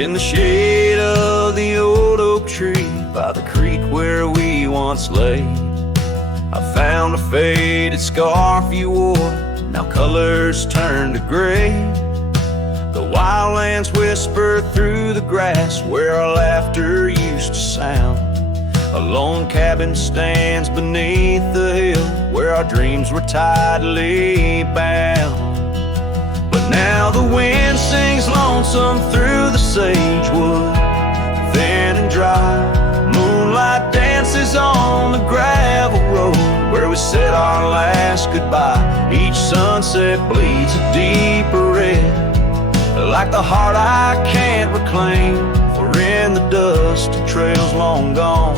In the shade of the old oak tree by the creek where we once lay, I found a faded scarf you wore, now colors turn to gray. The wildlands whisper through the grass where our laughter used to sound. A lone cabin stands beneath the hill where our dreams were tightly bound. But now the wind sings lonesome through the sagewood, thin and dry. Moonlight dances on the gravel road where we said our last goodbye. Each sunset bleeds a deeper red, like the heart I can't reclaim. For in the dust of trails long gone,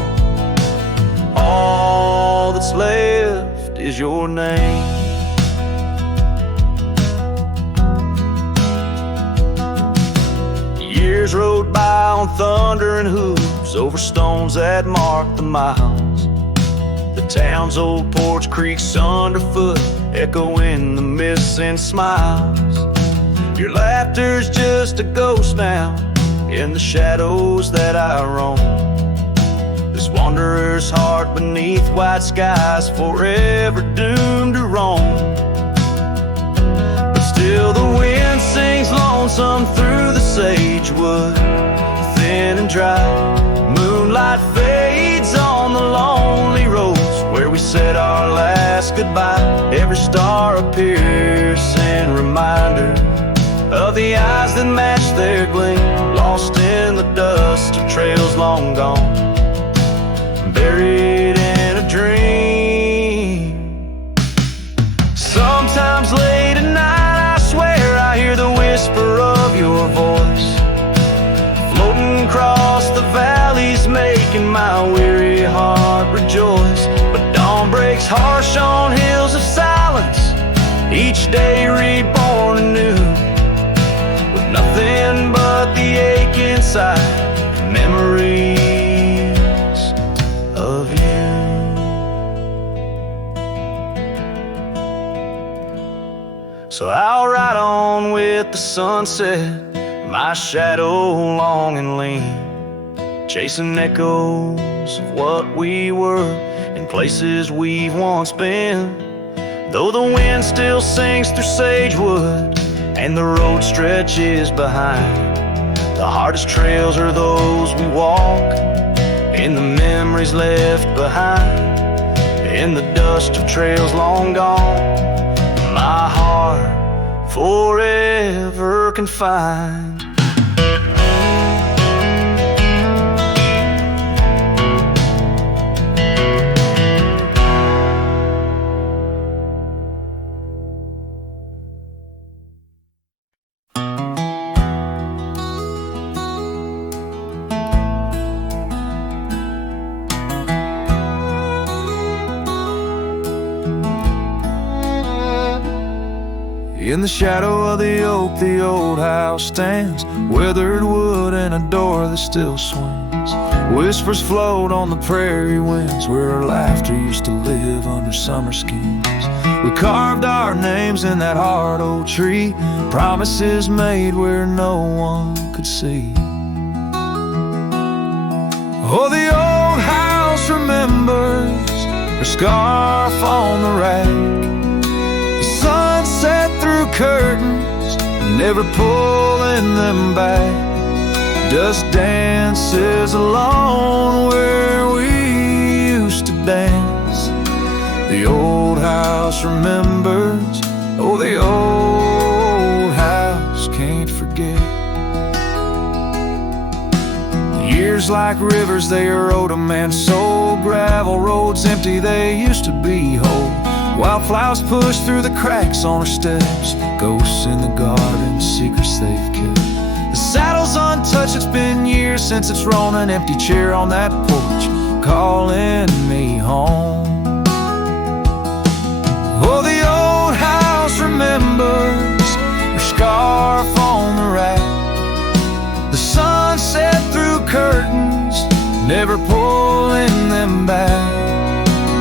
all that's left is your name. Years rode by on thundering hooves over stones that marked the miles. The town's old porch creaks underfoot, echoing the missing smiles. Your laughter's just a ghost now in the shadows that I roam. This wanderer's heart beneath white skies, forever doomed to roam. But still the wind sings lonesome through the sagewood, thin and dry. Moonlight fades on the lonely roads where we said our last goodbye. Every star a piercing reminder of the eyes that match their gleam, lost in the dust of trails long gone, buried in a dream. Sometimes late at night I swear I hear the whisper of your voice, floating across the valleys, making my weary heart rejoice. But dawn breaks harsh on hills of silence, each day reborn anew, with nothing but the ache inside, memories of you. So I'll ride on with the sunset, my shadow long and lean, chasing echoes of what we were in places we've once been. Though the wind still sings through sagewood and the road stretches behind, the hardest trails are those we walk, in the memories left behind, in the dust of trails long gone, my heart forever confined. In the shadow of the oak, the old house stands, weathered wood and a door that still swings. Whispers float on the prairie winds where our laughter used to live under summer skins. We carved our names in that hard old tree, promises made where no one could see. Oh, the old house remembers her scarf on the rack, sunset through curtains, never pulling them back. Dust dances alone where we used to dance. The old house remembers, oh, the old house can't forget. Years like rivers, they erode a man's soul. Gravel roads empty, they used to be whole. Wildflowers push through the cracks on our steps, ghosts in the garden, secrets they've kept. The saddle's untouched, it's been years since it's rolled an empty chair on that porch, calling me home. Oh, the old house remembers her scarf on the rack, the sunset through curtains, never pulling them back.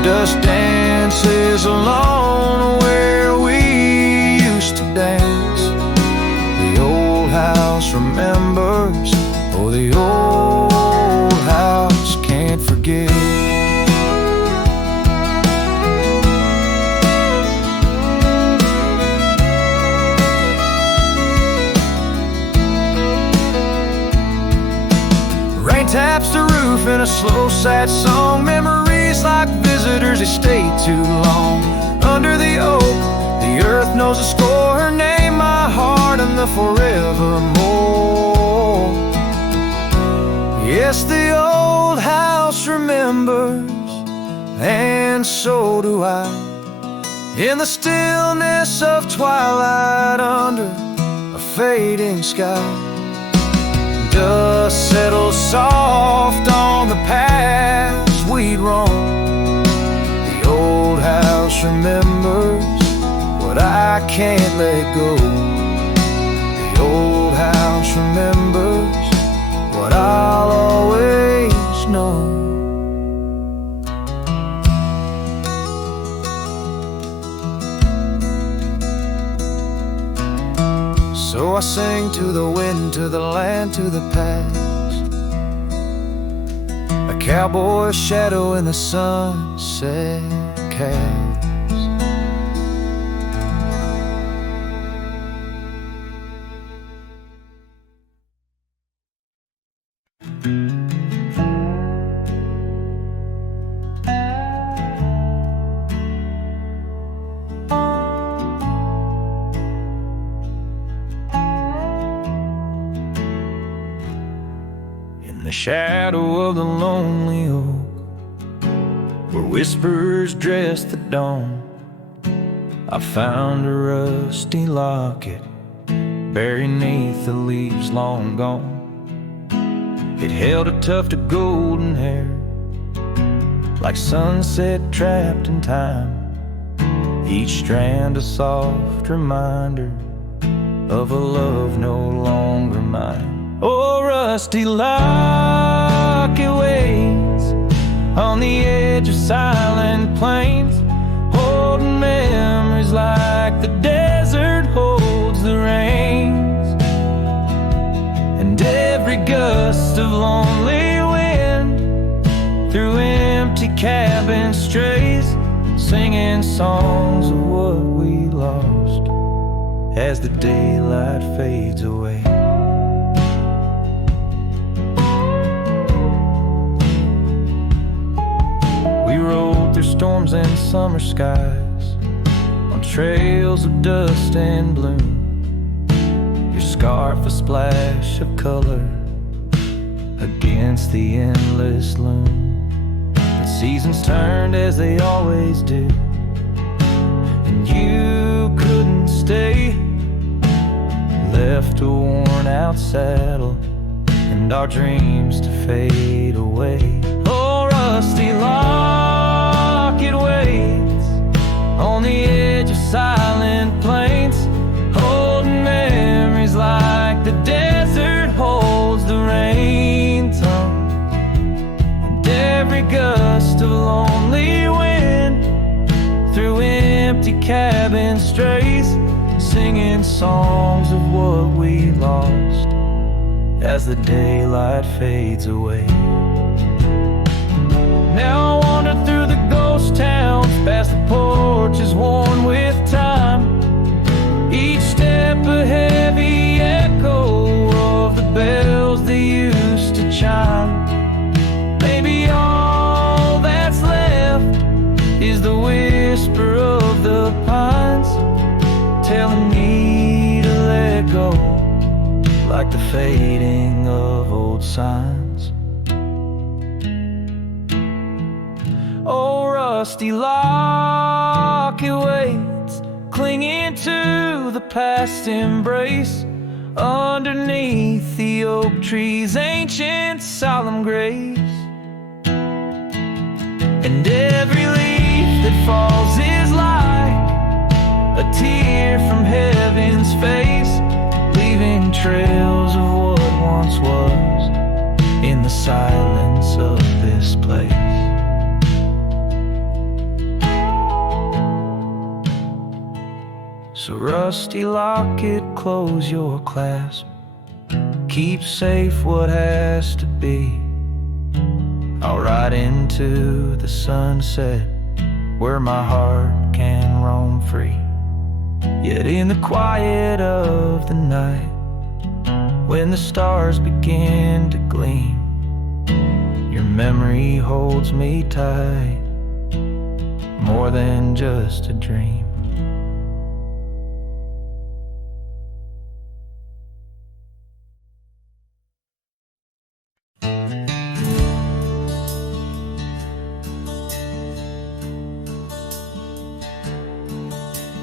Dust dances alone where we used to dance. The old house remembers, taps the roof in a slow, sad song. Memories like visitors, they stay too long. Under the oak, the earth knows a score. Her name, my heart, and the forevermore. Yes, the old house remembers, and so do I. In the stillness of twilight, under a fading sky, dust settles soft on the paths we'd roam. The old house remembers what I can't let go. The old house remembers what I'll always know. So I sing to the wind, to the land, to the past. A cowboy's shadow in the sunset cast. The shadow of the lonely oak, where whispers dress the dawn, I found a rusty locket buried neath the leaves long gone. It held a tuft of golden hair, like sunset trapped in time, each strand a soft reminder of a love no longer mine. Oh, rusty locket waits on the edge of silent plains, holding memories like the desert holds the rains. And every gust of lonely wind through empty cabins strays, singing songs of what we lost as the daylight fades away. Storms and summer skies, on trails of dust and bloom, your scarf a splash of color against the endless loom. The seasons turned as they always do, and you couldn't stay, left a worn out saddle and our dreams to fade away. Oh, rusty locket waits on the edge of silent plains, holding memories like the desert holds the rain tongue. And every gust of lonely wind through empty cabin strays, singing songs of what we lost as the daylight fades away. Now I wander through the ghost towns, past the porches worn with time, each step a heavy echo of the bells they used to chime. Maybe all that's left is the whisper of the pines, telling me to let go, like the fading of old signs. Oh, rusty locket waits, clinging to the past embrace, underneath the oak tree's ancient solemn grace. And every leaf that falls is like a tear from heaven's face, leaving trails of what once was in the silence of this place. So rusty locket, close your clasp, keep safe what has to be. I'll ride into the sunset where my heart can roam free. Yet in the quiet of the night, when the stars begin to gleam, memory holds me tight, more than just a dream.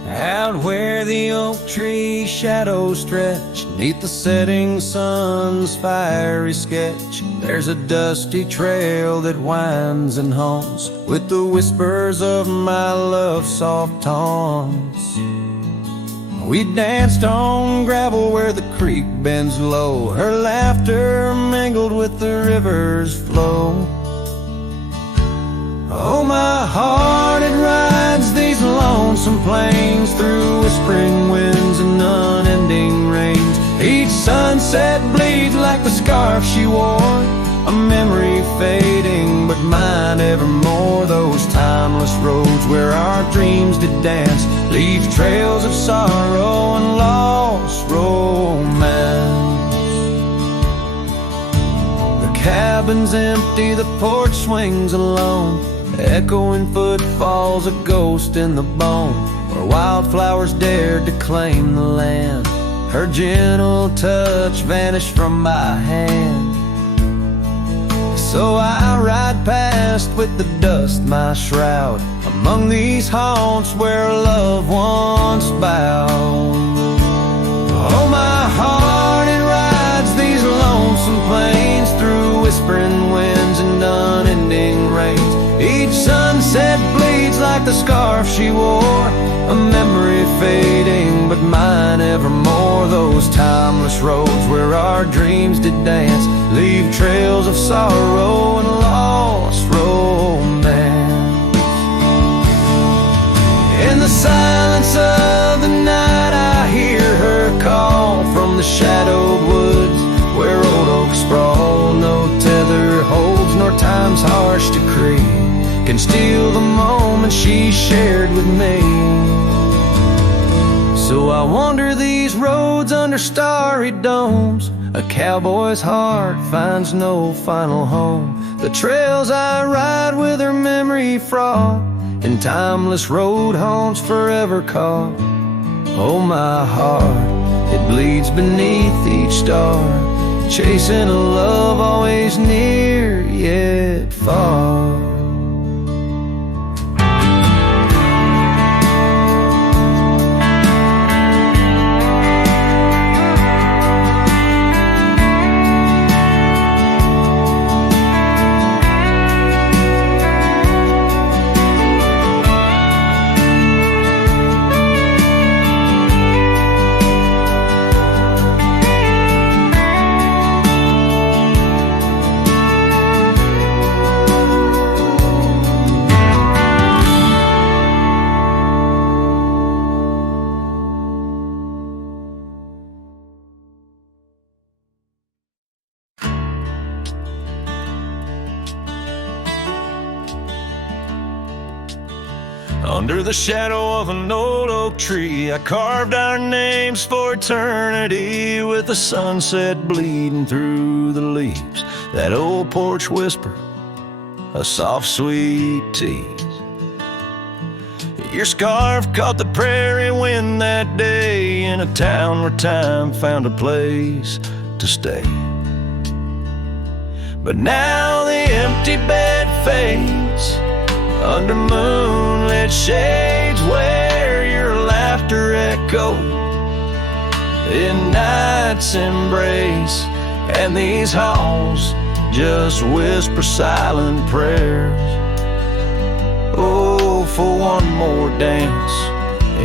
Out where the oak tree shadows stretch, neath the setting sun's fiery sketch, there's a dusty trail that winds and haunts with the whispers of my love's soft taunts. We danced on gravel where the creek bends low, her laughter mingled with the river's flow. Oh, my heart, it rides these lonesome plains through whispering winds and unending rains. Each sunset bleeds like the scarf she wore, a memory fading, but mine evermore. Those timeless roads where our dreams did dance leave trails of sorrow and lost romance. The cabin's empty, the porch swings alone, echoing footfalls, a ghost in the bone, where wildflowers dared to claim the land. Her gentle touch vanished from my hand. So I ride past with the dust my shroud, among these haunts where love once bowed. Oh, my heart, it rides these lonesome plains through whispering winds and unending rains. Each sunset bleeds like the scarf she wore, a memory fading, but mine evermore. Those timeless roads where our dreams did dance leave trails of sorrow and lost romance. In the silence of the night I hear her call from the shadowed woods where old oaks sprawl. No tether holds nor time's harsh decree can steal the moment she shared with me. So I wander these roads under starry domes, a cowboy's heart finds no final home. The trails I ride with her memory fraught, in timeless road haunts forever caught. Oh, my heart, it bleeds beneath each star, chasing a love always near yet far. Under the shadow of an old oak tree, I carved our names for eternity, with the sunset bleeding through the leaves. That old porch whisper, a soft sweet tease. Your scarf caught the prairie wind that day, in a town where time found a place to stay. But now the empty bed fades under moonlit shades, where your laughter echoed in night's embrace, and these halls just whisper silent prayers. Oh, for one more dance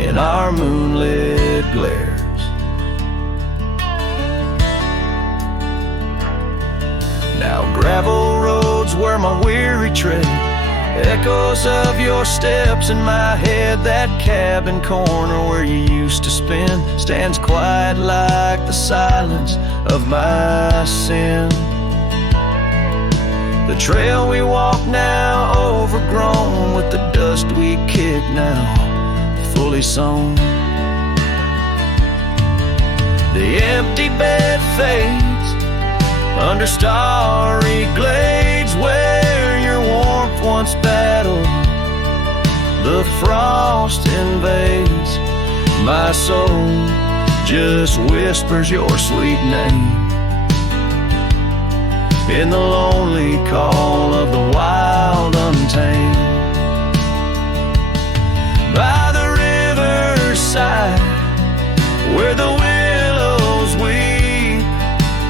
in our moonlit glares. Now gravel roads where my weary tread, echoes of your steps in my head. That cabin corner where you used to spend stands quiet like the silence of my sin. The trail we walk now overgrown, with the dust we kick now fully sown. The empty bed fades under starry glades, where the frost invades my soul, just whispers your sweet name in the lonely call of the wild untamed. By the riverside where the willows weep,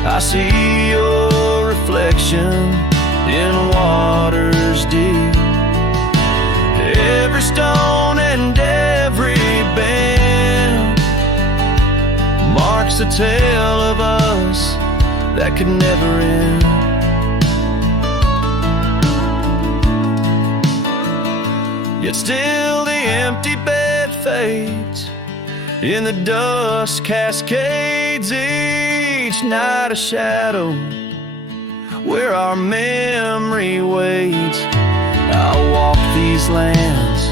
I see your reflection in waters deep. Every stone and every bend marks the tale of us that could never end. Yet still the empty bed fades, in the dust cascades each night a shadow where our memory waits. I'll walk these lands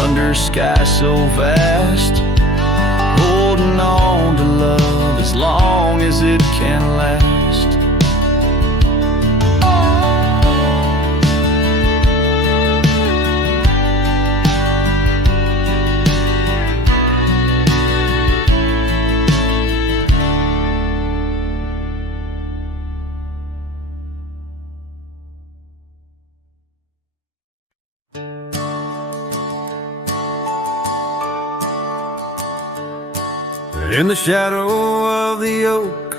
under sky so vast, holding on to love as long as it can last. In the shadow of the oak,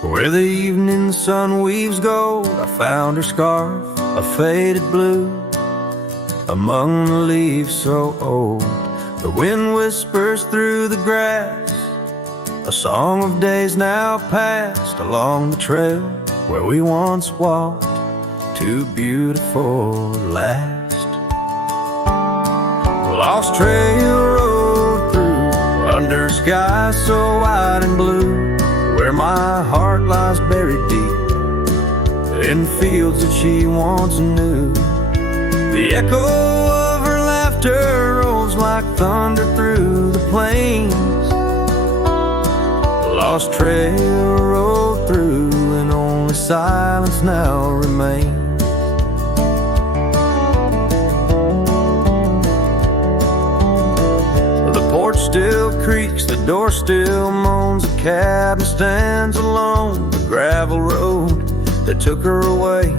where the evening sun weaves gold, I found her scarf, a faded blue, among the leaves so old. The wind whispers through the grass, a song of days now past, along the trail where we once walked, too beautiful to last. The lost trail rode through under skies so wide and blue, where my heart lies buried deep in fields that she once knew. The echo of her laughter rolls like thunder through the plains. The lost trail rode through and only silence now remains. Still creaks, the door still moans, the cabin stands alone. The gravel road that took her away,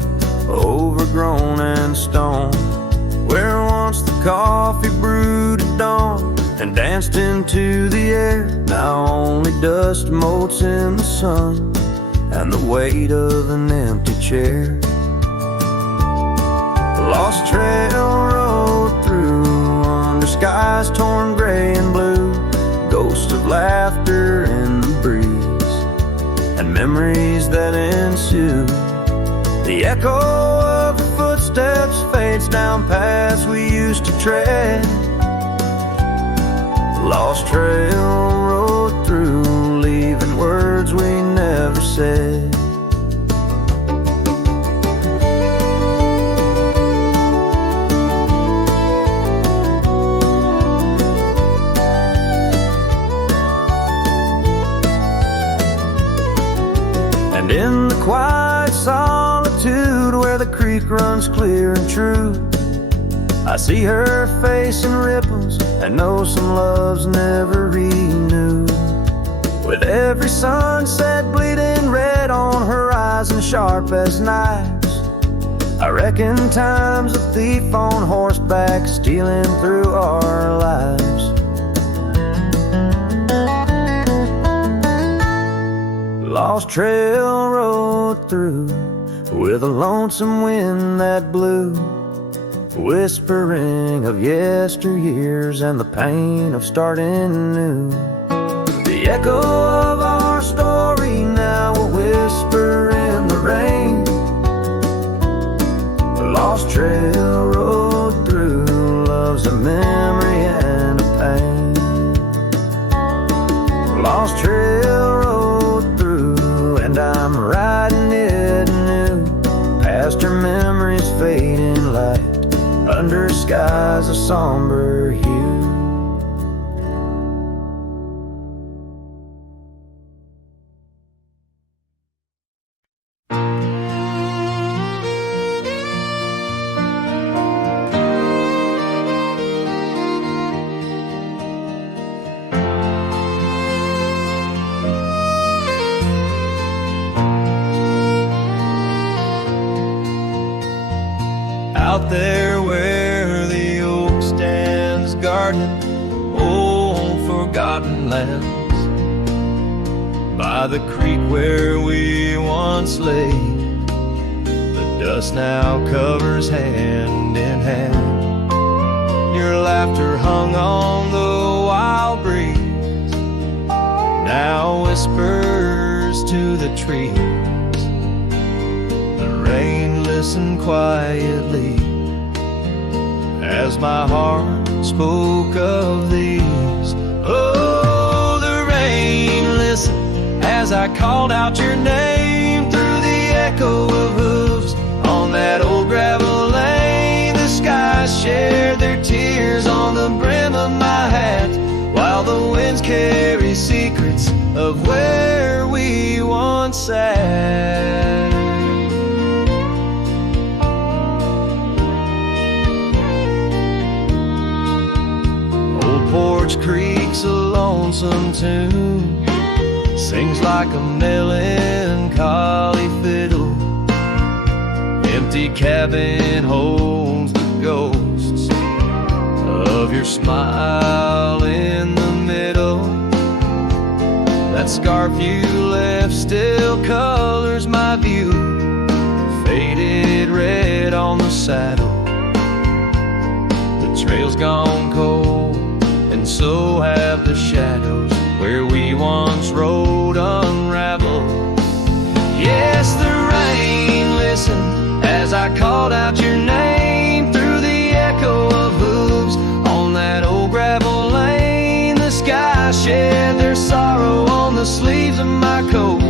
overgrown and stone, where once the coffee brewed at dawn and danced into the air, now only dust motes in the sun and the weight of an empty chair. The lost trail rode through under skies torn gray and blue, ghosts of laughter in the breeze and memories that ensue. The echo of her footsteps fades down paths we used to tread. Lost trail rode through, leaving words we never said. In the quiet solitude where the creek runs clear and true, I see her face in ripples and know some loves never renewed. With every sunset bleeding red on horizon sharp as knives, I reckon time's a thief on horseback stealing through our lives. Lost trail rode through with a lonesome wind that blew, whispering of yesteryears and the pain of starting new. The echo of our story now will whisper in the rain. The lost trail rode through, love's a memory and a pain. Lost trail rode through and I'm riding it anew, past her memories fading light under skies of somber hue. out there where the oak stands guarding old forgotten lands, by the creek where we once lay, the dust now covers hand in hand. Your laughter hung on the wild breeze, now whispers to the trees. The rain listened quietly as my heart spoke of these. Oh, the rain listened as I called out your name through the echo of hooves on that old gravel lane. The skies shared their tears on the brim of my hat, while the winds carry secrets of where we once sat. Old Porch Creek's a lonesome tune, sings like a melancholy fiddle. Empty cabin holds the ghosts of your smile in the middle. That scarf you left still colors my view, faded red on the saddle. The trail's gone cold, and so have the shadows where we once rode unraveled. Yes, the rain listened as I called out your name through the echo of hooves on that old gravel lane. The sky shed their sorrow on the sleeves of my coat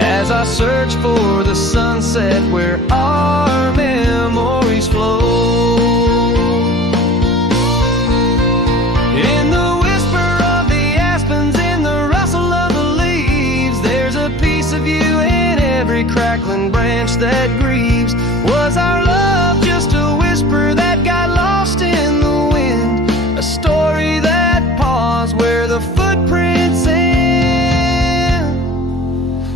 as I search for the sunset where our memories flow. In the whisper of the aspens, in the rustle of the leaves, there's a piece of you in every crackling branch that grieves. Was our love just a whisper that got lost in the wind? A story that paused where the footprints end?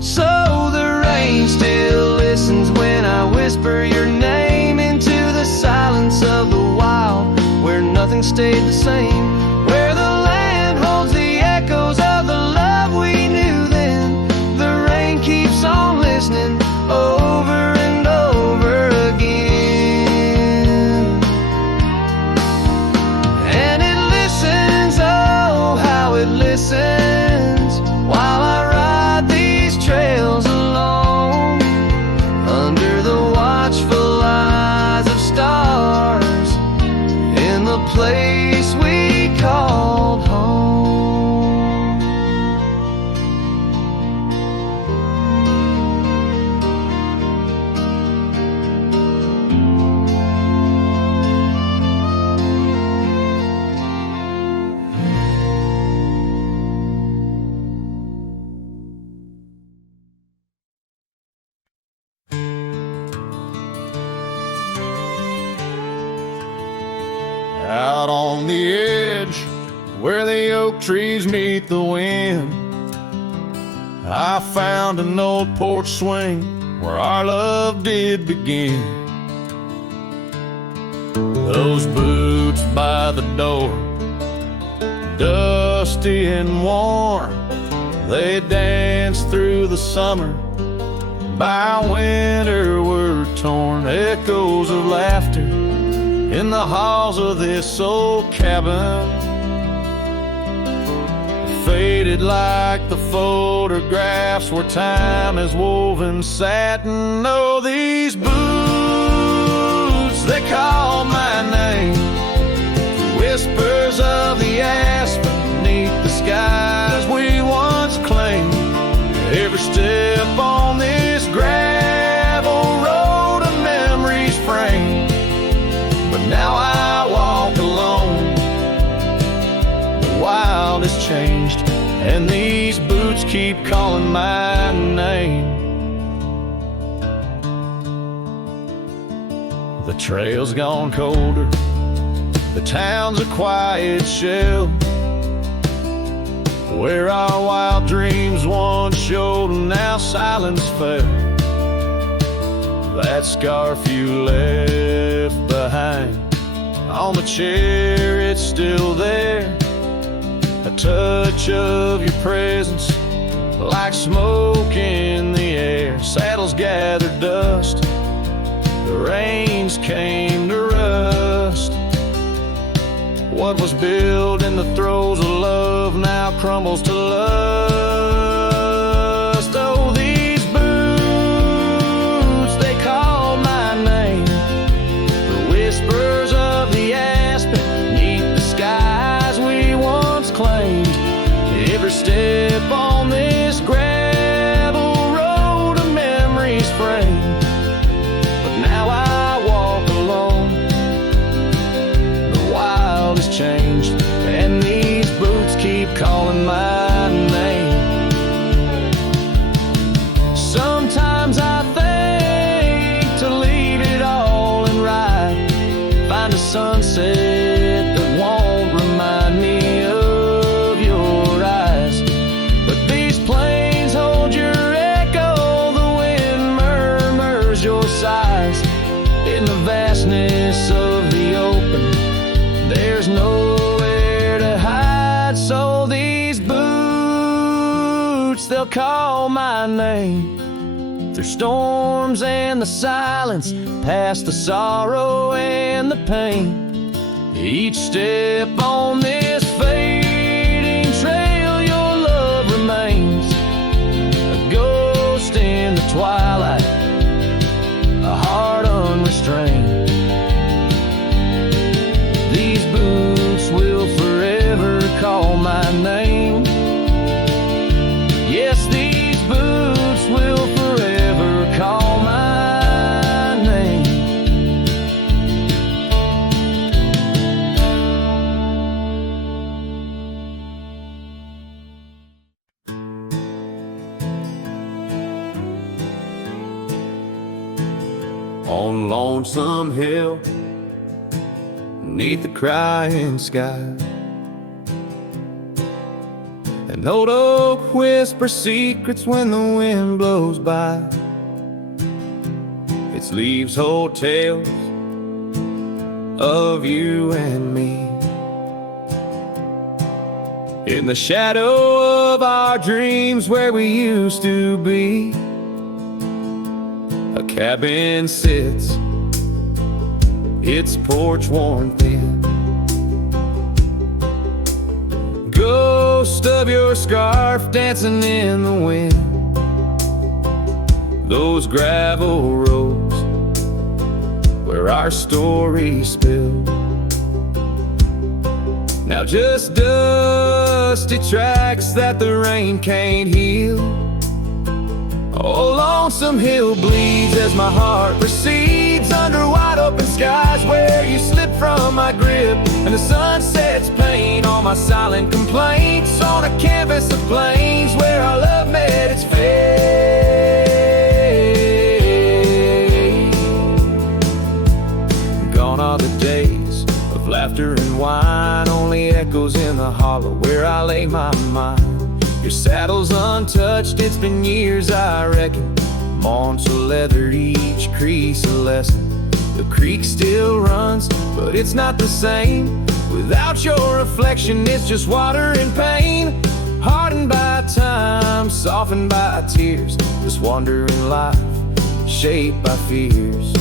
So the rain still listens when I whisper your name into the silence of the wild, where nothing stayed the same, where the land holds the echoes of the love we knew then. The rain keeps on listening over and over again. And it listens, oh how it listens, while I ride these trails alone, under the watchful eyes of stars, in the place we called home. Out on the edge where the oak trees meet the wind, I found an old porch swing where our love did begin. Those boots by the door, dusty and worn, they danced through the summer, by winter were torn. Echoes of laughter in the halls of this old cabin, faded like the photographs where time has woven satin. Oh, these boots, they call my name, whispers of the aspen beneath the skies we once claimed. Every step on this gravel road of memories framed, but now I walk alone. The wild has changed, and these boots keep calling my name. The trail's gone colder, the town's a quiet shell, where our wild dreams once showed, and now silence fell. That scarf you left behind. On the chair, it's still there, a touch of your presence, like smoke in the air. Saddles gathered dust, the reins came to rust. What was built in the throes of love now crumbles to lust. Oh, these boots, they call my name. The whispers of the aspen neath the skies we once claimed. Every step on this gravel road of memories framed. But now I walk alone. The wild has changed, and these boots keep calling my name. Sometimes I think to leave it all and ride, find a sunset that won't remind me of your eyes. But these plains hold your echo, the wind murmurs your sighs. In the vastness of the open, there's nowhere to hide. So these boots, they'll call my name. Through storms and the silence, past the sorrow and the pain. Each step on this fading trail, your love remains. A ghost in the twilight, a heart unrestrained. These boots will forever call my name. Yes, these boots will forever call my name. On Lonesome Hill, neath the crying sky, an old oak whispers secrets when the wind blows by. Its leaves hold tales of you and me. In the shadow of our dreams where we used to be, a cabin sits, its porch worn thin. Ghost of your scarf dancing in the wind. Those gravel roads where our stories spilled, now just dusty tracks that the rain can't heal. Oh, Lonesome Hill bleeds as my heart recedes under wide open skies where you slip from my grip, and the sun sets pain on my silent complaints on a canvas of plains where our love met its fate. Gone are the days of laughter and wine, only echoes in the hollow where I lay my mind. Your saddle's untouched, it's been years I reckon. Mournful leather, each crease a lesson. The creek still runs, but it's not the same. Without your reflection, it's just water and pain. Hardened by time, softened by tears. This wandering life, shaped by fears.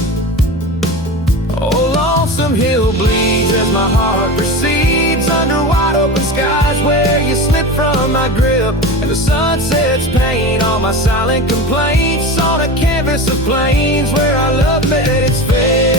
Oh, Lonesome Hill bleeds as my heart recedes under wide open skies where you slip from my grip, and the sun sets pain on my silent complaints on a canvas of plains where our love met its fate.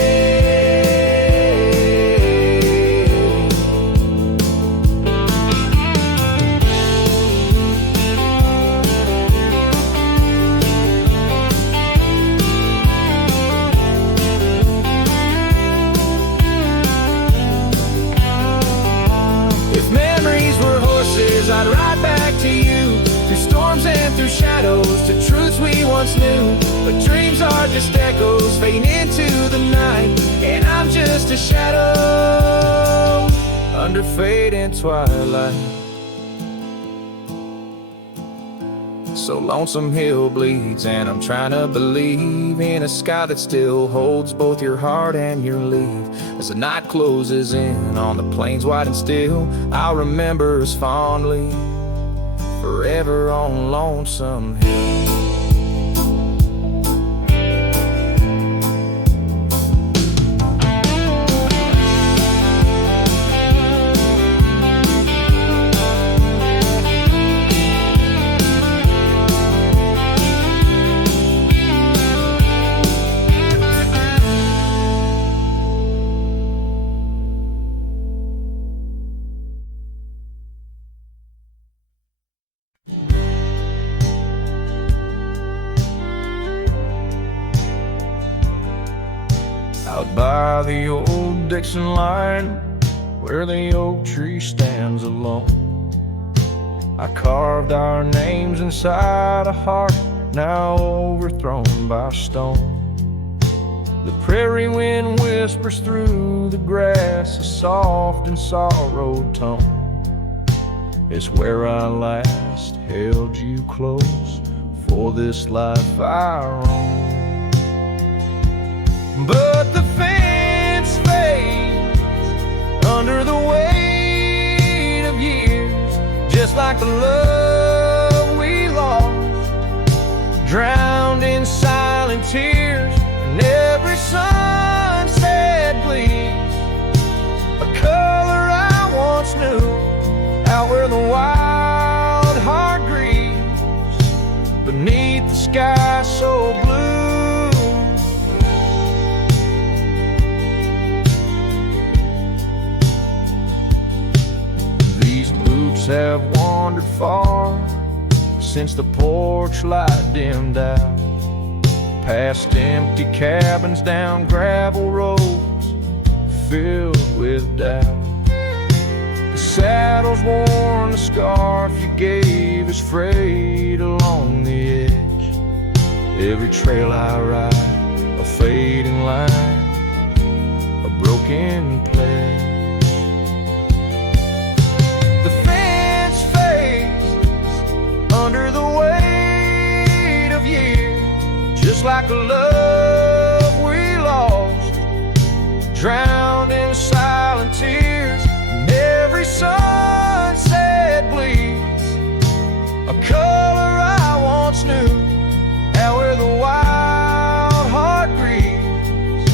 I'd ride back to you through storms and through shadows to truths we once knew. But dreams are just echoes fading into the night, and I'm just a shadow under fading twilight. so Lonesome Hill bleeds. And I'm trying to believe in a sky that still holds both your heart and your leave. As the night closes in on the plains wide and still, I'll remember us fondly forever on Lonesome Hill. Out by the old Dixon line, where the oak tree stands alone, I carved our names inside a heart now overthrown by stone. The prairie wind whispers through the grass a soft and sorrowed tone. It's where I last held you close for this life I roam. But the fence fades under the weight of years, just like the love we lost, drowned in silent tears. And every sunset bleeds a color I once knew, out where the wild heart grieves beneath the sky so blue. Have wandered far since the porch light dimmed out, past empty cabins, down gravel roads filled with doubt. The saddle's worn, the scarf you gave is frayed along the edge. Every trail I ride, a fading line, a broken pledge. Under the weight of years, just like a love we lost, drowned in silent tears. And every sunset bleeds a color I once knew, out where the wild heart grieves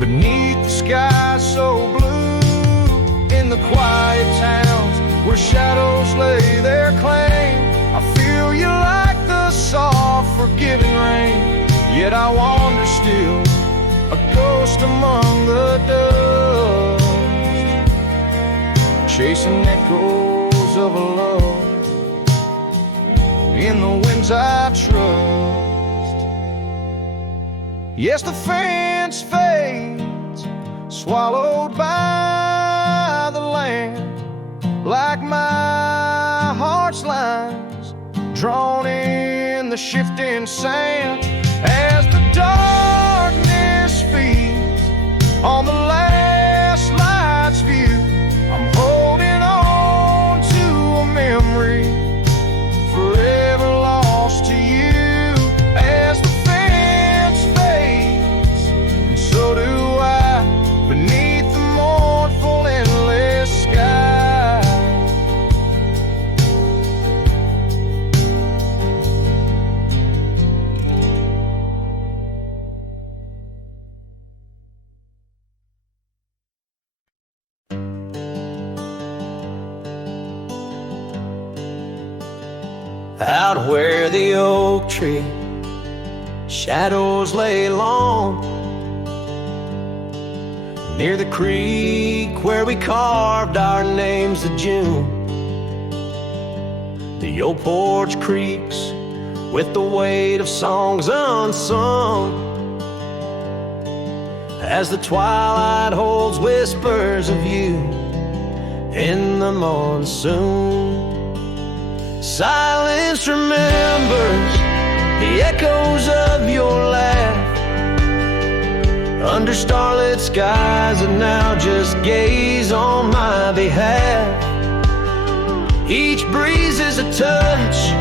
beneath the sky so blue. In the quiet towns where shadows lay their claim, I feel you like the soft, forgiving rain. Yet I wander still, a ghost among the dust, chasing echoes of a love in the winds I trust. Yes, the fence fades, swallowed by the land, like my heart's line drawn in the shifting sand. As the darkness feeds on the last light's view, I'm holding on to a memory forever lost to you. As the fence fades, and so do I, beneath the mournful endless sky. Out where the oak tree shadows lay long, near the creek where we carved our names of June, the old porch creaks with the weight of songs unsung, as the twilight holds whispers of you in the monsoon. Silence remembers the echoes of your laugh under starlit skies, and now just gaze on my behalf. Each breeze is a touch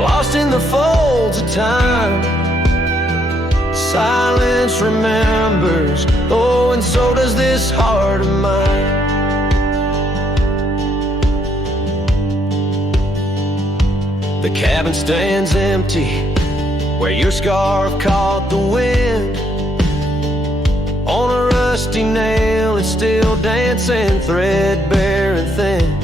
lost in the folds of time. Silence remembers, oh, and so does this heart of mine. The cabin stands empty where your scarf caught the wind. On a rusty nail, it's still dancing, threadbare and thin.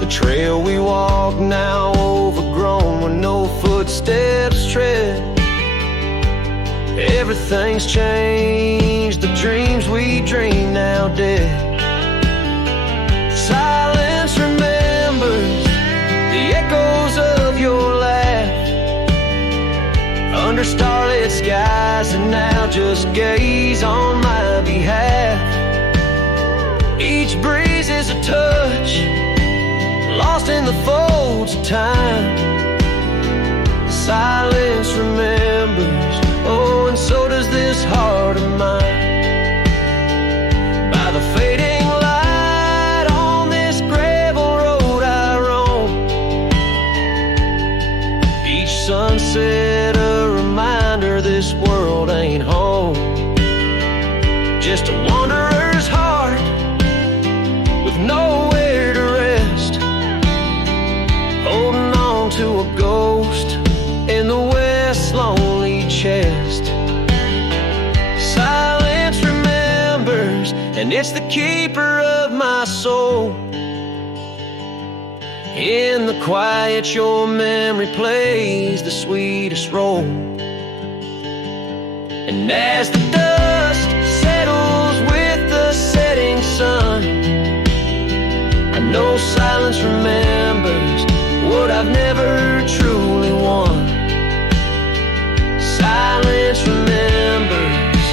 The trail we walk now overgrown, where no footsteps tread. Everything's changed, the dreams we dream now dead. Silence remembers the echoes of your laugh under starlit skies, and now just gaze on my behalf. Each breeze is a touch, lost in the folds of time. Silence remembers, oh, and so does this heart of mine. By the fading light on this gravel road I roam, each sunset a reminder this world ain't home. Just a wanderer's heart with nowhere to rest, holding on to a ghost in the west's lonely chest. Silence remembers, and it's the keeper of my soul. In the quiet your memory plays the sweetest role. And as the dust settles with the setting sun, I know silence remembers what I've never truly won. Silence remembers,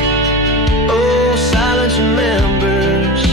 oh, silence remembers.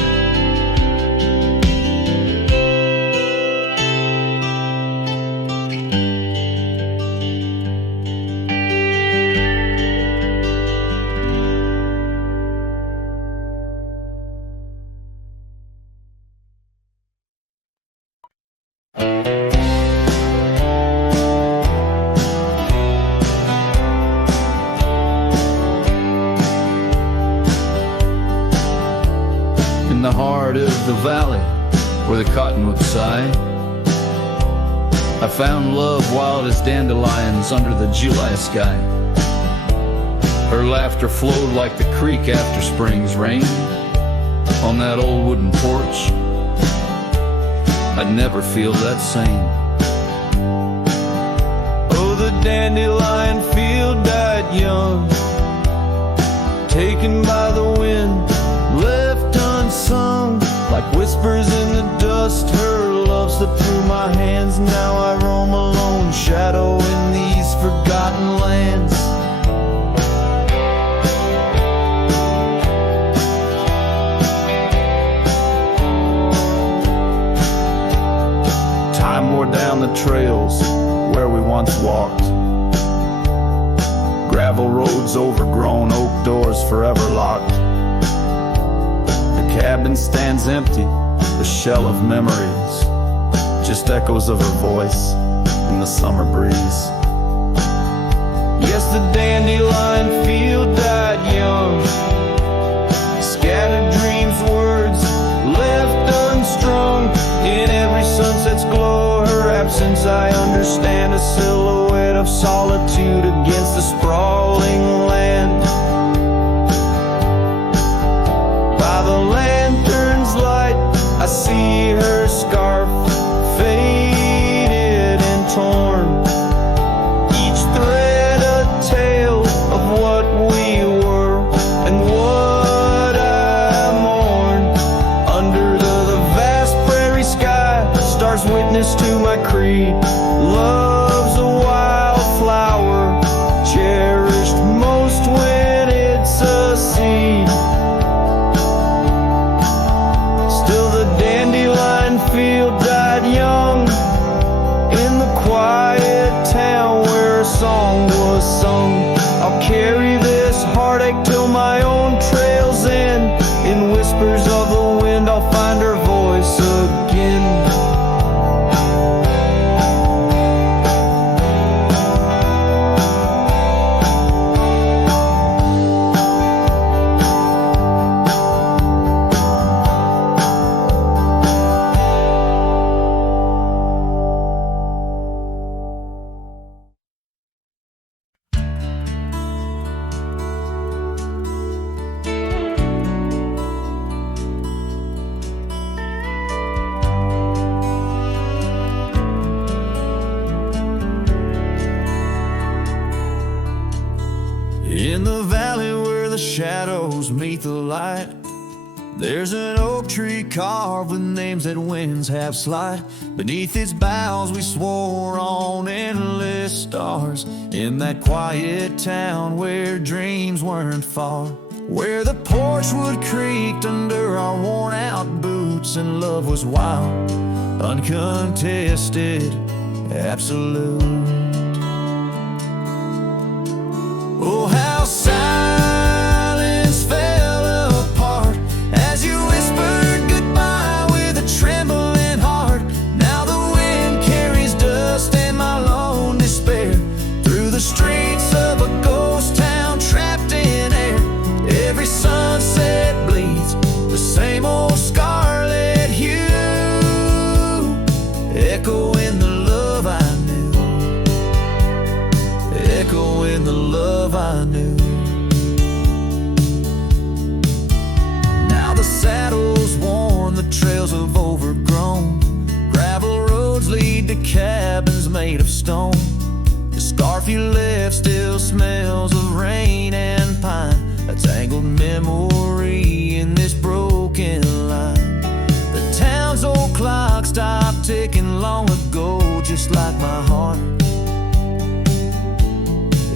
In the heart of the valley where the cottonwoods sigh, I found love wild as dandelions under the July sky. Her laughter flowed like the creek after spring's rain. On that old wooden porch, I'd never feel that same. Oh, the dandelion field died young, taken by the wind, left unsung, like whispers in the dust. Her love slipped through my hands. Now I roam alone, shadow in these forgotten lands. Time wore down the trails where we once walked, gravel roads overgrown, oak doors forever locked. The cabin stands empty, the shell of memories, just echoes of her voice in the summer breeze. Yes, the dandelion field died young, scattered dreams, words left unstrung. In every sunset's glow, her absence I understand, a silhouette of solitude against the sprawling land. By the lantern's light, I see her scarf, faded and torn, each thread a tale of what we were and what I mourn. Under the vast prairie sky, stars witness to my creed. Love's a wildflower, cherished most when it's a seed. Still the dandelion field died young, in the quiet town where a song was sung. I'll carry this heartache till my own trail's end. In whispers of the wind I'll find her voice again. In the valley where the shadows meet the light, there's an oak tree carved with names that winds have slide. Beneath its boughs we swore on endless stars, in that quiet town where dreams weren't far, where the porch wood creaked under our worn out boots, and love was wild, uncontested, absolute. Oh, how silence fell apart as you whispered goodbye with a trembling heart. Now the wind carries dust and my lone despair through the streets of a ghost town trapped in air. Every sunset bleeds the same old scarlet hue, echoing the love I knew, echoing the love I knew. Now the saddle's worn, the trails have overgrown, gravel roads lead to cabins made of stone. The scarf you left still smells of rain and pine, a tangled memory in this broken line. The town's old clock stopped ticking long ago, just like my heart,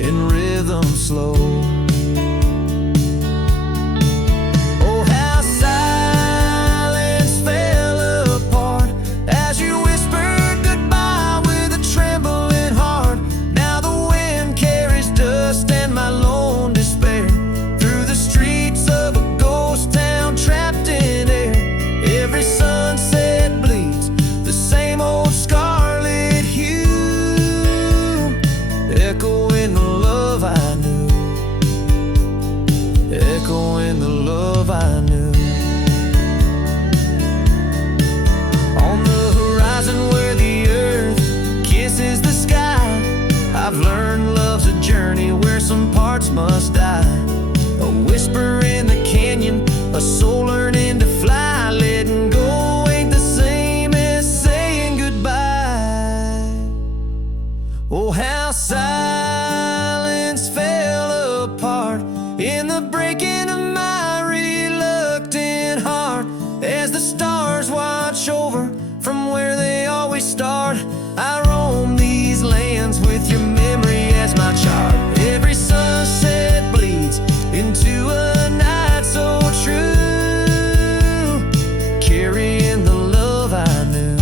in rhythm slow. Oh, how silence fell apart as you whispered goodbye with a trembling heart. Now the wind carries dust and my lone despair through the streets of a ghost town trapped in air. Every sunset bleeds the same old scarlet hue, echoing the love I knew, echoing the love I knew. On the horizon where the earth kisses the sky, I've learned love's a journey where some parts must die. A whisper in the canyon, a soul learning to fly. Letting go ain't the same as saying goodbye. Oh, how silence fell apart in the breaking of my reluctant heart, as the stars watch over from where they always start. I roam these lands with your memory as my chart. Every sunset bleeds into a night so true, carrying the love I knew,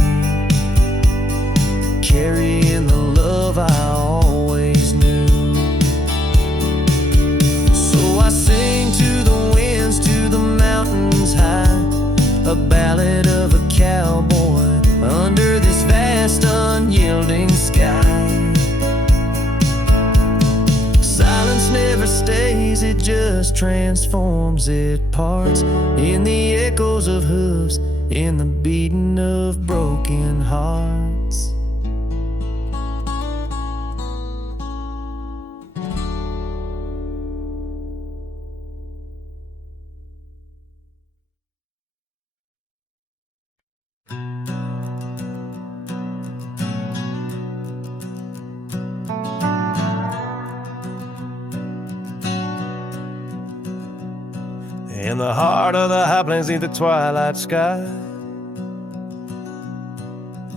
carrying the love I always knew. So I sing to the winds, to the mountains high, a ballad of a cowboy under this vast unyielding sky. Silence never stays, it just transforms, it parts in the echoes of hooves, in the beating of broken hearts. In the heart of the high plains, neath the twilight sky,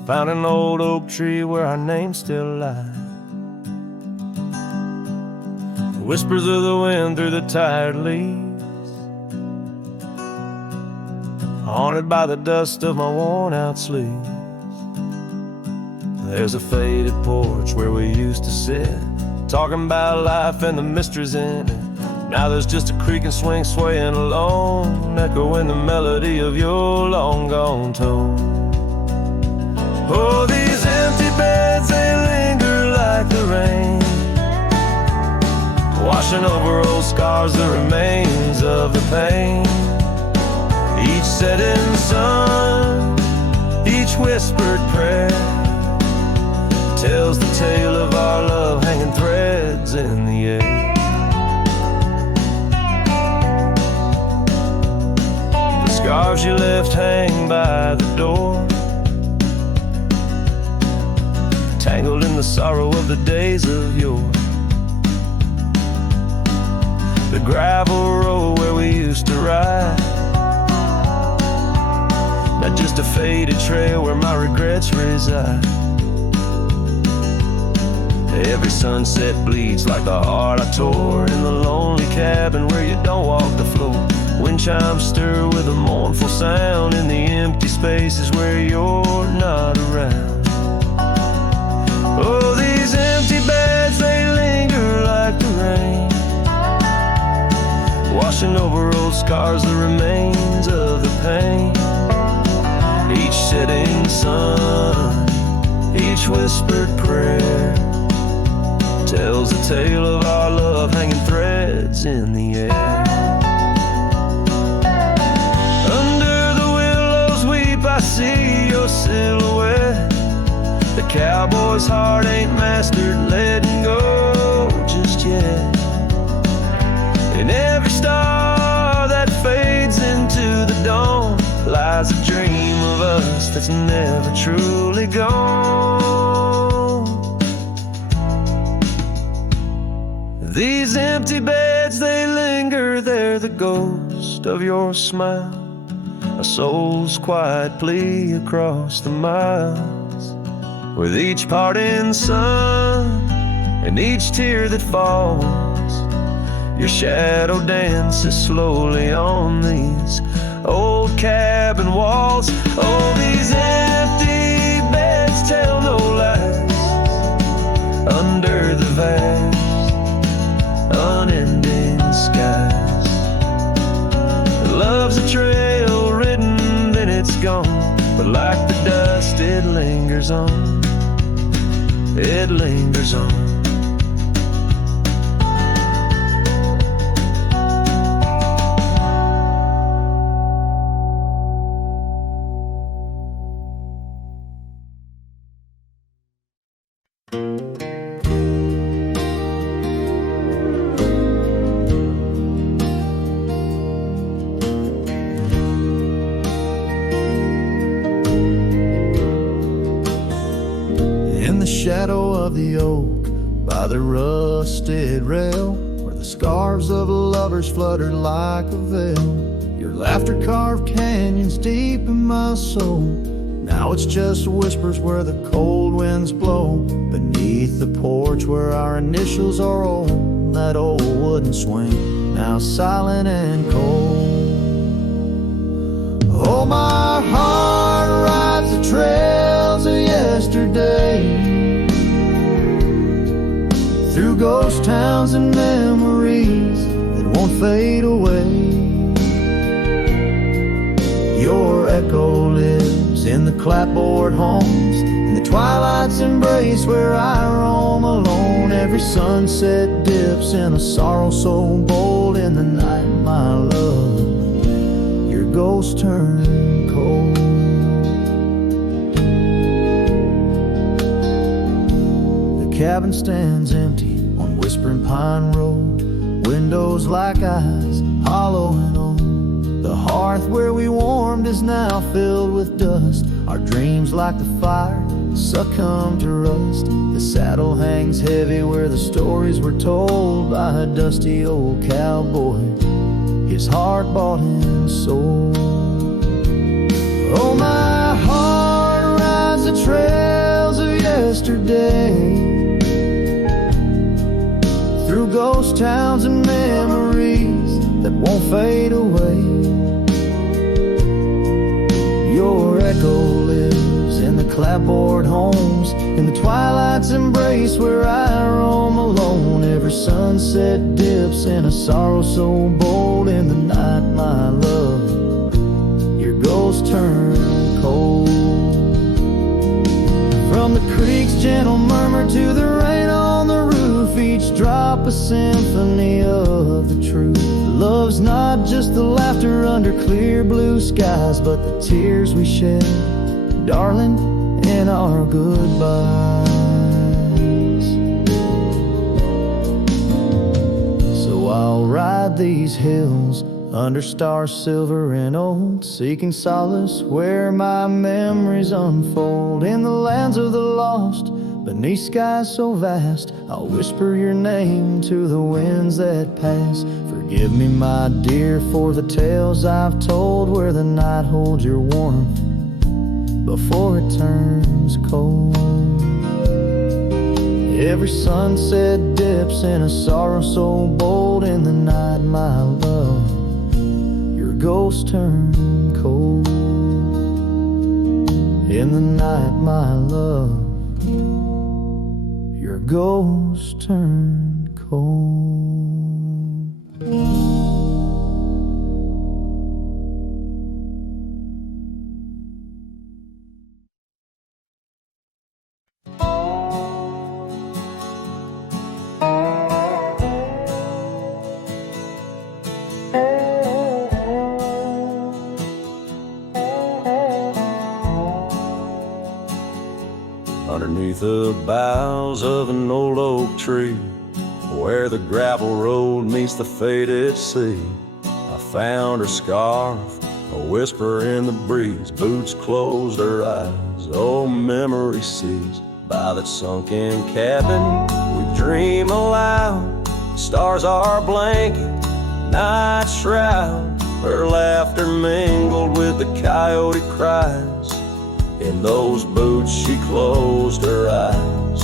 found an old oak tree where our names still lie. Whispers of the wind through the tired leaves, haunted by the dust of my worn out sleeves. There's a faded porch where we used to sit, talking about life and the mysteries in it. Now there's just a creaking swing swaying alone, echoing the melody of your long gone tone. Oh, these empty beds, they linger like the rain, washing over old scars, the remains of the pain. Each setting sun, each whispered prayer, tells the tale of our love hanging threads in the air. Scarves you left hang by the door, tangled in the sorrow of the days of yore. the gravel road where we used to ride. Not just a faded trail where my regrets reside. Every sunset bleeds like the heart I tore in the lonely cabin where you don't walk the floor. Wind chimes stir with a mournful sound in the empty spaces where you're not around. Oh, these empty beds, they linger like the rain, washing over old scars, the remains of the pain. Each setting sun, each whispered prayer tells the tale of our love hanging threads in the air. Under the willows weep, I see your silhouette. The cowboy's heart ain't mastered letting go just yet. In every star that fades into the dawn lies a dream of us that's never truly gone. These empty beds, they linger, they're the ghost of your smile, a soul's quiet plea across the miles. With each parting sun and each tear that falls, your shadow dances slowly on these old cabin walls. Oh, these empty beds tell no lies under the vast unending skies. Love's a trail written, then it's gone, but like the dust it lingers on, it lingers on. Shadow of the oak by the rusted rail, where the scarves of lovers fluttered like a veil. Your laughter carved canyons deep in my soul. Now it's just whispers where the cold winds blow. Beneath the porch where our initials are old, that old wooden swing, now silent and cold. Oh, my heart rides the trails of yesterday, through ghost towns and memories that won't fade away. Your echo lives in the clapboard homes, in the twilight's embrace where I roam alone. Every sunset dips in a sorrow so bold. In the night, my love, your ghost turned cold. The cabin stands empty on Whispering Pine Road, windows like eyes, hollow and old. The hearth where we warmed is now filled with dust. Our dreams like the fire succumb to rust. The saddle hangs heavy where the stories were told by a dusty old cowboy, his heart bought and sold. Oh, my heart rides the trails of yesterday, through ghost towns and memories that won't fade away. Your echo lives in the clapboard homes, in the twilight's embrace where I roam alone. Every sunset dips in a sorrow so bold. In the night, my love, your ghost turned cold. From the creek's gentle murmur to the rain on the roof, each drop a symphony of the truth. Love's not just the laughter under clear blue skies, but the tears we shed, darling, in our goodbyes. So I'll ride these hills under stars silver and old, seeking solace where my memories unfold. In the lands of the lost, Beneath skies so vast, I'll whisper your name to the winds that pass. Forgive me, my dear, for the tales I've told where the night holds your warmth before it turns cold. Every sunset dips in a sorrow so bold. In the night, my love, your ghost turned cold. In the night, my love, your ghost turned cold. Underneath the boughs of an old oak tree, where the gravel road meets the faded sea, I found her scarf, a whisper in the breeze. Boots closed her eyes, old memory seized. By that sunken cabin, we dream aloud. Stars are blanket, night shroud. Her laughter mingled with the coyote cries. In those boots she closed her eyes.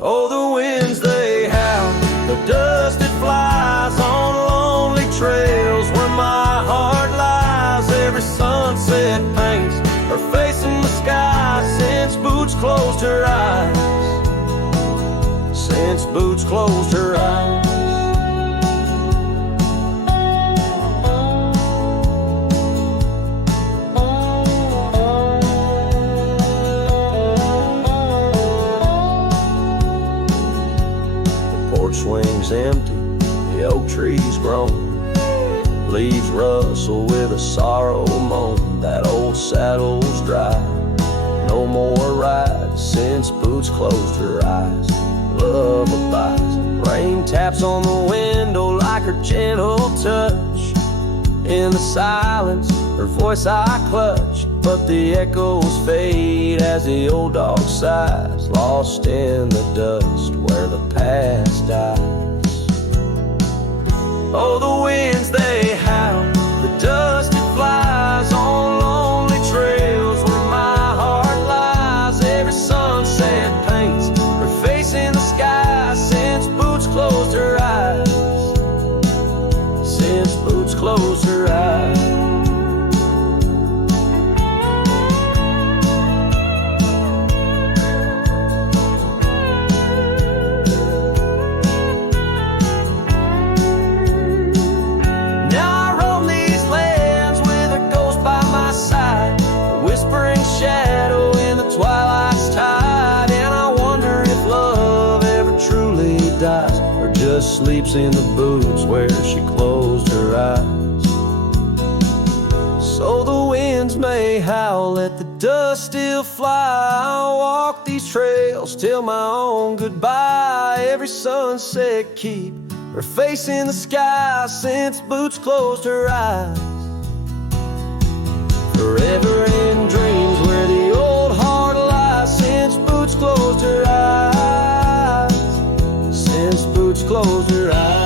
Oh, the winds they howl, the dust it flies on lonely trails where my heart lies. Every sunset paints her face in the sky since boots closed her eyes. Since boots closed her eyes. Swings empty, the oak trees grown, leaves rustle with a sorrow moan. That old saddle's dry, no more ride since boots closed her eyes. Love abides, rain taps on the window like her gentle touch. In the silence, her voice I clutch, but the echoes fade as the old dog sighs, lost in the dust where the past dies. Oh, the winds they howl, the dust it flies on lonely trails where my heart lies. Every sunset paints her face in the sky since boots closed her eyes. Since boots closed her eyes. Shadow in the twilight's tide, and I wonder if love ever truly dies, or just sleeps in the boots where she closed her eyes. So the winds may howl, let the dust still fly. I'll walk these trails till my own goodbye. Every sunset keep her face in the sky since boots closed her eyes. Forever in dreams where the old heart lies since boots closed her eyes. Since boots closed her eyes.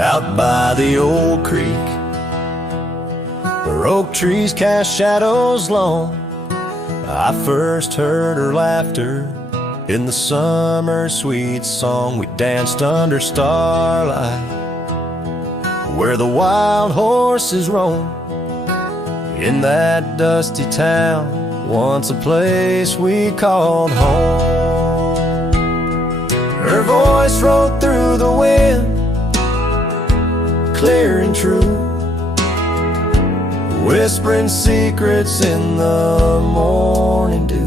Out by the old creek, where oak trees cast shadows long, I first heard her laughter in the summer sweet song. We danced under starlight where the wild horses roam. In that dusty town, once a place we called home. Her voice rolled through the wind, clear and true, whispering secrets in the morning dew.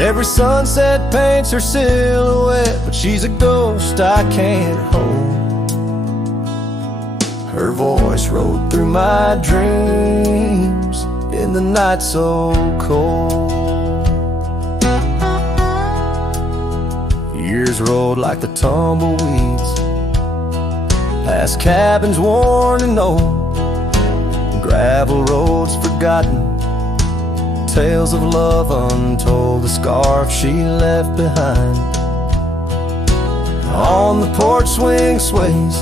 Every sunset paints her silhouette, but she's a ghost I can't hold. Her voice rode through my dreams in the night so cold. Years rolled like the tumbleweeds, past cabins worn and old, gravel roads forgotten, tales of love untold, the scarf she left behind. On the porch swing sways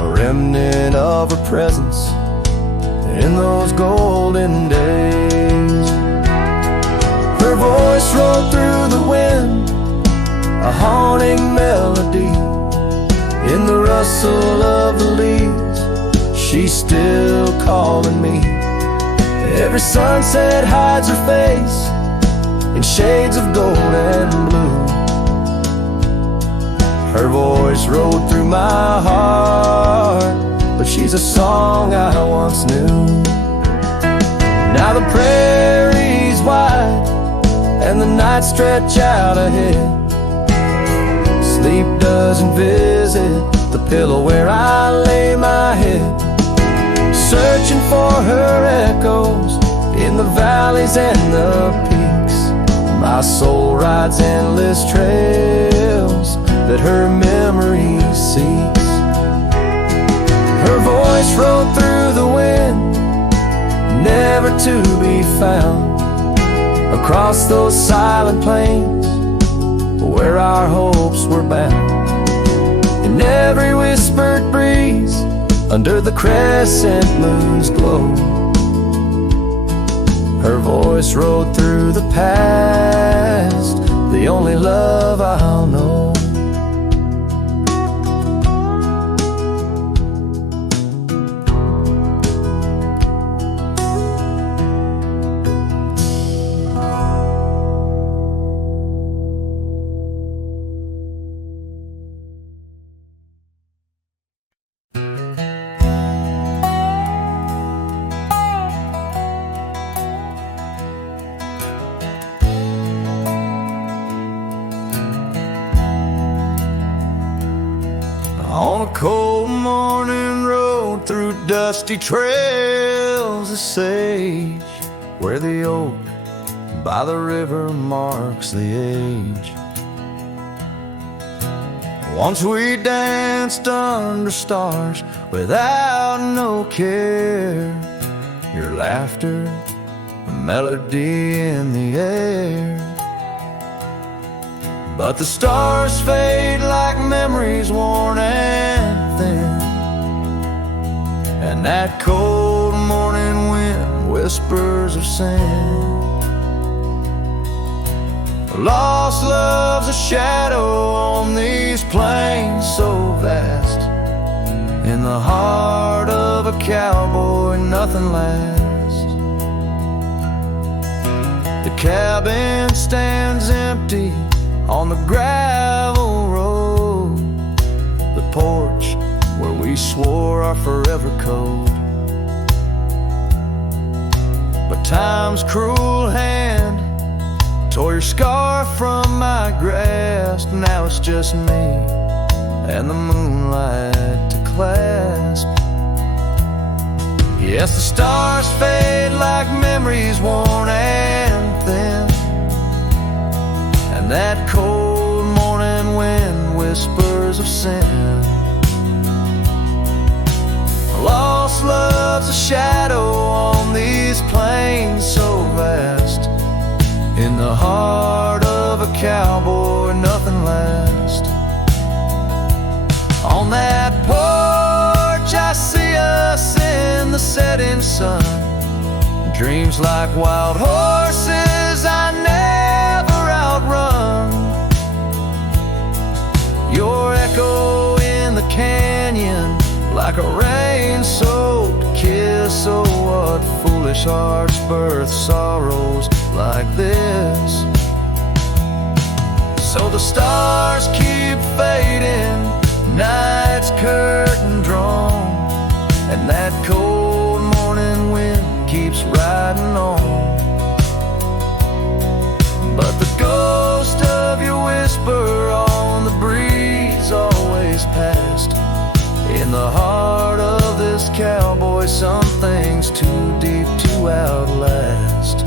a remnant of her presence in those golden days. Her voice rolled through the wind, a haunting melody. In the rustle of the leaves, she's still calling me. Every sunset hides her face in shades of gold and blue. Her voice rode through my heart, but she's a song I once knew. Now the prairie's wide and the nights stretch out ahead. Sleep doesn't visit the pillow where I lay my head, searching for her echoes in the valleys and the peaks. My soul rides endless trails that her memory seeks. Her voice rode through the wind, never to be found, across those silent plains where our hopes were bound. In every whispered breeze, under the crescent moon's glow, her voice rode through the past, the only love I'll know. On a cold morning road through dusty trails of sage, where the oak by the river marks the age. Once we danced under stars without no care, your laughter, a melody in the air. But the stars fade like memories worn and thin, and that cold morning wind whispers of sin. Lost love's a shadow on these plains so vast. In the heart of a cowboy nothing lasts. The cabin stands empty on the gravel road, the porch where we swore our forever code. But time's cruel hand tore your scarf from my grasp. Now it's just me and the moonlight to clasp. Yes, the stars fade like memories worn and thin, and that cold morning wind whispers of sin. Lost love's a shadow on these plains so vast. In the heart of a cowboy nothing lasts. On that porch I see us in the setting sun, dreams like wild horses I never outrun. Your echo in the canyon like a rain-soaked kiss. Oh, what foolish hearts birth sorrows like this. So the stars keep fading, night's curtain drawn, and that cold morning wind past. In the heart of this cowboy, some things too deep to outlast.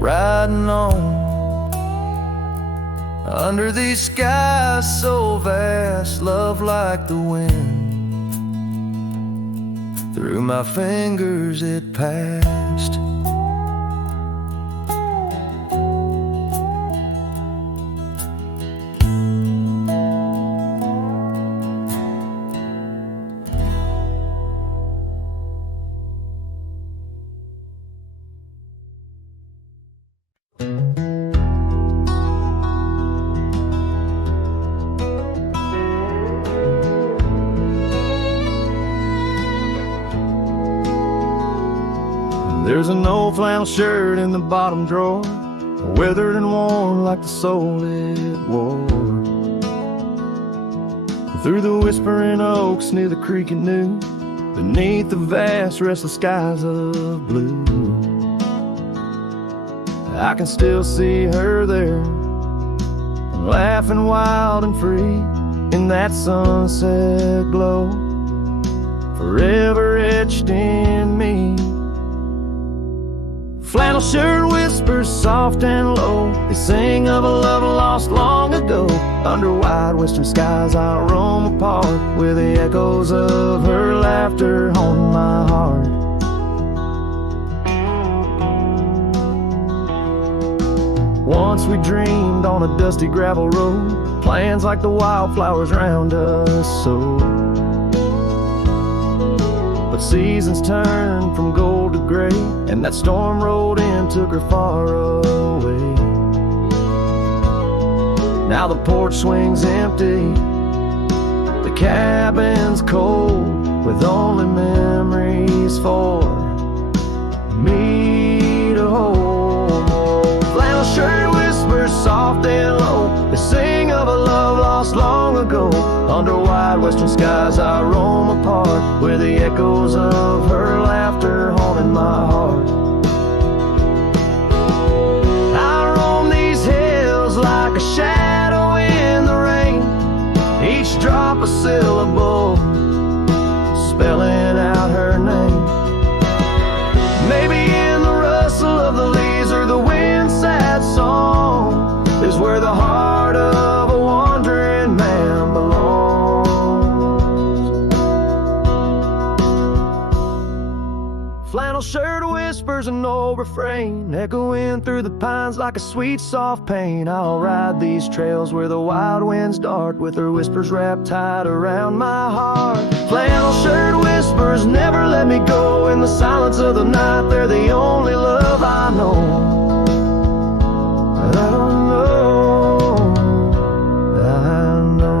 Riding on under these skies so vast, love like the wind. Through my fingers it passed. There's an old flannel shirt in the bottom drawer, weathered and worn like the soul it wore. Through the whispering oaks near the creek it knew, beneath the vast restless skies of blue, I can still see her there, laughing wild and free in that sunset glow, forever etched in me. Flannel shirt whispers soft and low, they sing of a love lost long ago. Under wide western skies I roam apart, with the echoes of her laughter haunting my heart. Once we dreamed on a dusty gravel road, plans like the wildflowers round us so. But seasons turned from gold to gray, and that storm rolled in, took her far away. Now the porch swings empty, the cabin's cold, with only memories for me to hold. Flannel shirt whispers soft and low, they sing of a love lost long ago. Under wide western skies I roam apart, where the echoes of her laughter haunting my heart. I roam these hills like a shadow in the rain, each drop a syllable, spelling out her name. Maybe in the rustle of the leaves or the wind's sad song is where the heart of a wandering man belongs. Flannel shirt whispers an old refrain, echoing through the pines like a sweet soft pain. I'll ride these trails where the wild winds dart, with her whispers wrapped tight around my heart. Flannel shirt whispers never let me go, in the silence of the night they're the only love I know. I don't know, I know.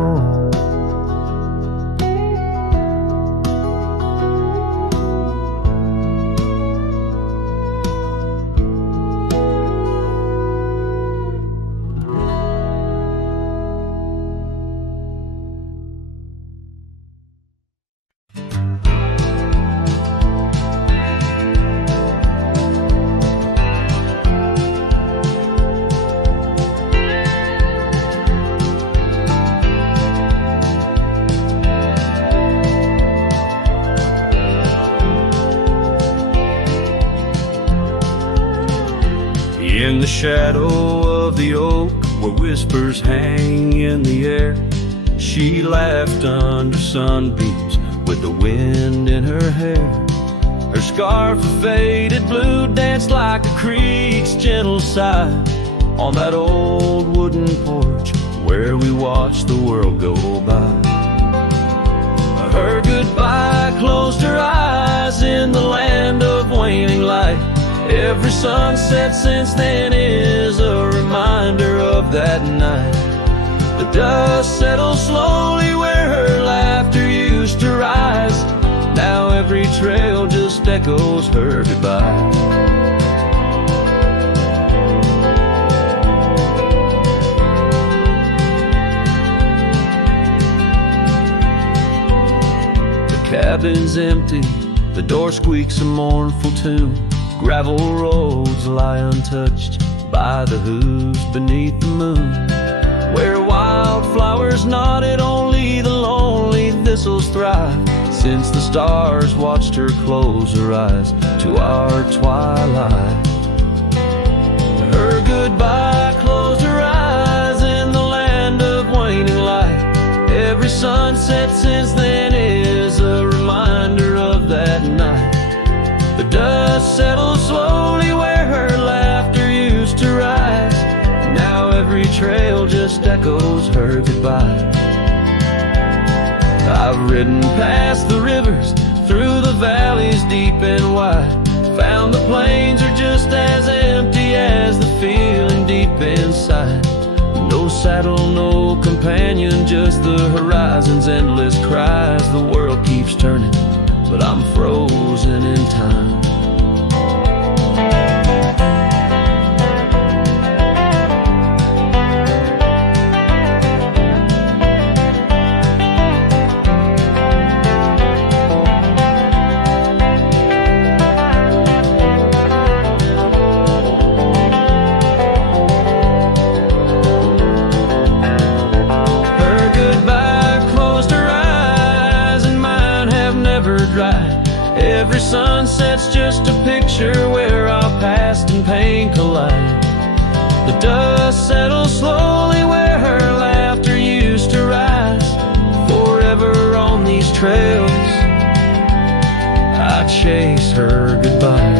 In the shadow of the oak, where whispers hang in the air, she laughed under sunbeams with the wind in her hair. Her scarf of faded blue danced like a creek's gentle sigh on that old wooden porch where we watched the world go by. Her goodbye closed her eyes in the land of waning light. Every sunset since then is a reminder of that night. The dust settles slowly where her laughter used to rise. Now every trail just echoes her goodbye. The cabin's empty, the door squeaks a mournful tune. Gravel roads lie untouched by the hooves beneath the moon, where wildflowers nodded, only the lonely thistles thrive. Since the stars watched her close her eyes to our twilight, her goodbye closed her eyes in the land of waning light. Every sunset since then is a reminder of that night. The dust settles slowly where her laughter used to rise. Now every trail just echoes her goodbye. I've ridden past the rivers, through the valleys deep and wide, found the plains are just as empty as the feeling deep inside. No saddle, no companion, just the horizon's endless cries. The world keeps turning, but I'm frozen in time. Every sunset's just a picture where our past and pain collide. The dust settles slowly where her laughter used to rise. Forever on these trails, I chase her goodbye.